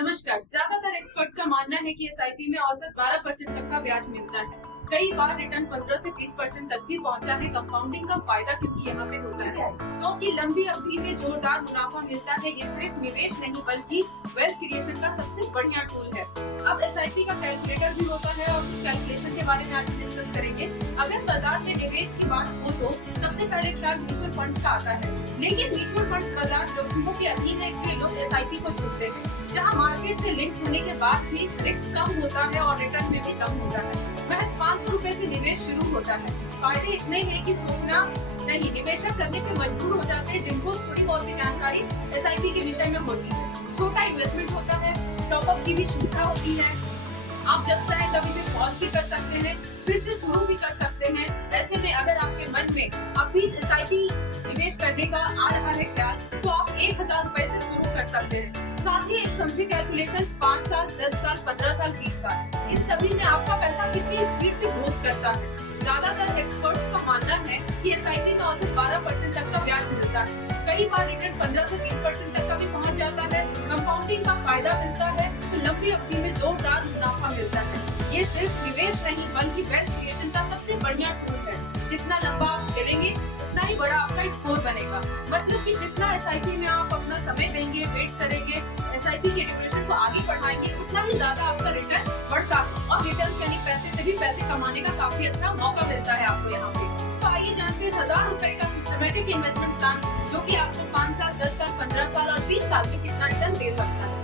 नमस्कार। ज्यादातर एक्सपर्ट का मानना है कि एसआईपी में औसत 12% तक का ब्याज मिलता है। कई बार रिटर्न 15 से 20% तक भी पहुंचा है। कंपाउंडिंग का फायदा क्योंकि यहाँ पे होता है क्योंकि लंबी अवधि में जोरदार मुनाफा मिलता है। ये सिर्फ निवेश नहीं बल्कि वेल्थ क्रिएशन का सबसे बढ़िया टूल है। अब एसआईपी का कैलकुलेटर भी होता है और उस कैलकुलेशन के बारे में आज डिस्कस करेंगे। अगर बाजार में निवेश की बात हो तो सबसे पहले ख्याल म्यूचुअल फंड्स का आता है, लेकिन म्यूचुअल फंड्स बाजार जोखिमों के अधीन है, इसलिए लोग एसआईपी को चुनते हैं। जहां मार्केट से लिंक होने के बाद भी रिस्क कम होता है और रिटर्न में भी कम होता है। महज 500 रुपए से निवेश शुरू होता है। फायदे इतने हैं कि सोचना नहीं, निवेश करने पे मजबूर हो जाते हैं जिनको थोड़ी बहुत भी जानकारी एसआईपी के विषय में होती है। छोटा इन्वेस्टमेंट होता है, टॉपअप की भी सुविधा होती है। आप जब चाहे कभी भी पॉज भी कर सकते हैं, फिर से शुरू भी कर सकते हैं। ऐसे में अगर आपके मन में अभी एसआईपी निवेश करने का आ रहा है ख्याल, तो आप 1000 रुपए से शुरू कर सकते हैं। साथ ही एक समझे कैलकुलेशन 5 साल, 10 साल, 15 साल, 20 साल, इन सभी में आपका पैसा कितनी स्पीड से ग्रोथ करता है। ज्यादातर एक्सपर्ट्स का मानना है कि एसआईपी में औसत 12% तक का ब्याज मिलता है। कई बार रिटर्न 15 से 20% तक का भी पहुंच जाता है। कंपाउंडिंग का फायदा मिलता है तो लंबी अवधि में जोरदार मुनाफा मिलता है। ये सिर्फ निवेश नहीं बल्कि वेल्थ क्रिएशन का सबसे बढ़िया टूल है। जितना लंबा आप खेलेंगे उतना ही बड़ा आपका स्कोर बनेगा। मतलब कि जितना एसआईपी में आप अपना समय देंगे, वेट करेंगे, एसआईपी के ड्यूरेशन को आगे बढ़ाएंगे, उतना ही ज्यादा आपका रिटर्न बढ़ता है। और रिटर्न यानी पैसे से भी पैसे कमाने का काफी अच्छा मौका मिलता है आपको यहाँ पे। तो आइए जानते हैं 1000 रुपए का सिस्टमेटिक इन्वेस्टमेंट प्लान, जो कि आपको 5 साल, 10 साल, 15 साल और 20 साल में कितना रिटर्न दे सकता है।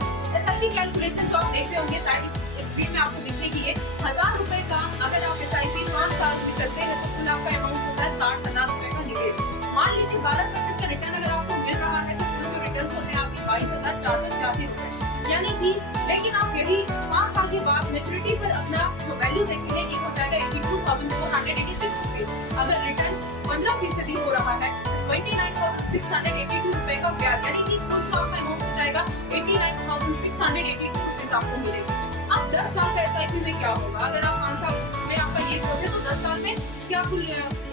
एसआईपी कैलकुलेशन जो आप देख रहे होंगे साइड स्क्रीन में आपको दिखेगी। ये 1000 रुपए का अगर आप एसआईपी 5 साल में करते हैं तो कुल आपका अमाउंट होता है 60,000 रुपए का निवेश। मान लीजिए 12% का रिटर्न अगर आपको मिल रहा है तो कुल जो रिटर्न होते हैं आपके 22,486 रुपए, यानी कि लेकिन आप यही 5 साल के बाद मेच्योरिटी पर अपना जो वैल्यू देखेंगे ये हो जाएगा 82,486 रुपए। अगर रिटर्न 15% हो रहा है 29,682 रुपए का ब्याज, यानी कि कुल जो आपका अमाउंट हो जाएगा 89,682 रुपए आपको मिलेगा। अब 10 साल का एसआईपी में क्या होगा? अगर आप 5 साल में आपका ये सोचे तो 10 साल में क्या कुल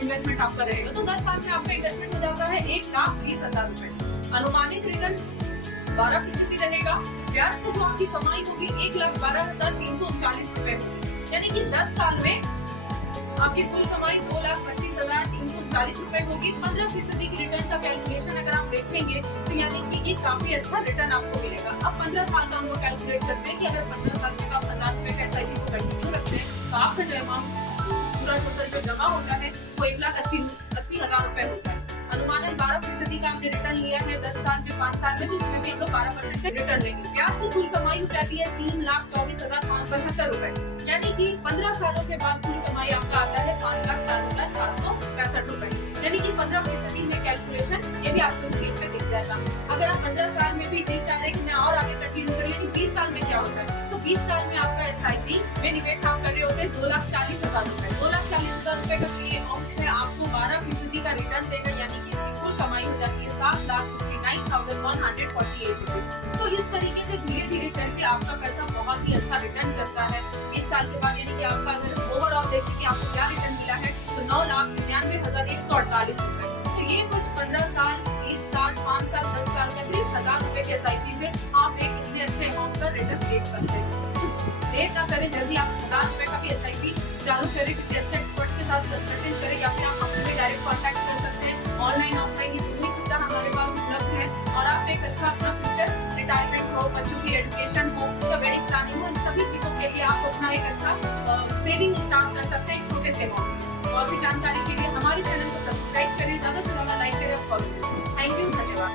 इन्वेस्टमेंट आपका रहेगा? तो 10 साल में आपका इन्वेस्टमेंट हो जाता है 1,20,000 रुपए। अनुमानित रिटर्न 12% रहेगा। ब्याज से जो आपकी कमाई होगी 1,12,339 रुपए होगी, यानी कि 10 साल में आपकी कुल कमाई 2,32,340 रुपए होगी। 15% की रिटर्न का कैलकुलेशन अगर आप देखेंगे तो यानी कि ये काफी अच्छा रिटर्न आपको मिलेगा। अब 15 साल का हम लोग कैलकुलेट करते हैं कि अगर 15 साल में आप 1000 रुपए का एसआईपी को कंटिन्यू रखते हैं तो आपका जो अमाउंट पूरा टोटल जो जमा होता है वो 1,80,000 रुपए होता है। अनुमानित 12% का आपने रिटर्न लिया है 10 साल में, 5 साल में, तो इसमें भी हम लोग 12% का रिटर्न लेंगे। ब्याज की कुल कमाई हो जाती है 3,24,575 रुपए, यानी कि 15 सालों के बाद कुल कमाई आपका आता है 5,04,765 रुपए, यानी कि 15% में कैलकुलेशन ये भी आपको स्क्रीन पे दिख जाएगा। अगर आप 15 साल में भी नहीं चाह रहे कि मैं और आगे कंटिन्यू करिए कि 20 साल में क्या होता है, तो 20 साल में आपका एसआईपी में निवेश आप कर रहे होते हैं 2,40,000 रुपए। 2,40,000 रुपए का ये अमाउंट है आपको 12% का रिटर्न देगा, यानी कि इसकी कुल कमाई हो जाती है 7,59,148 रुपए। तो इस तरीके से धीरे धीरे करके आपका पैसा बहुत ही अच्छा रिटर्न करता है। 20 साल के बाद यानी कि आपका अगर ओवरऑल देखें कि आपको क्या रिटर्न मिला है तो 9,99,148 रुपए। तो ये कुछ 15 साल, 20 साल, 5 साल, 10 साल का सिर्फ 1000 रुपए के एसआईपी से आप एक इतने अच्छे अमाउंट का रिटर्न देख सकते हैं। देर ना करें, जल्दी आप 1000 रुपए का भी एसआईपी चालू करें, किसी अच्छे एक्सपर्ट के साथ कंसल्टेंट करें या फिर आप हमसे डायरेक्ट कॉन्टैक्ट कर सकते हैं। ऑनलाइन ऑफलाइन ये दोनों सुविधा हमारे पास उपलब्ध है और आप एक अच्छा अपना फ्यूचर, रिटायरमेंट हो, बच्चों की एजुकेशन हो या वेडिंग प्लानिंग हो, इन सभी चीजों के लिए आप अपना एक अच्छा सेविंग स्टार्ट कर सकते हैं छोटे से अमाउंट। और भी जानकारी के लिए हमारे चैनल को सब्सक्राइब करें, ज्यादा से ज्यादा लाइक करें और फॉलो करें। थैंक यू, धन्यवाद।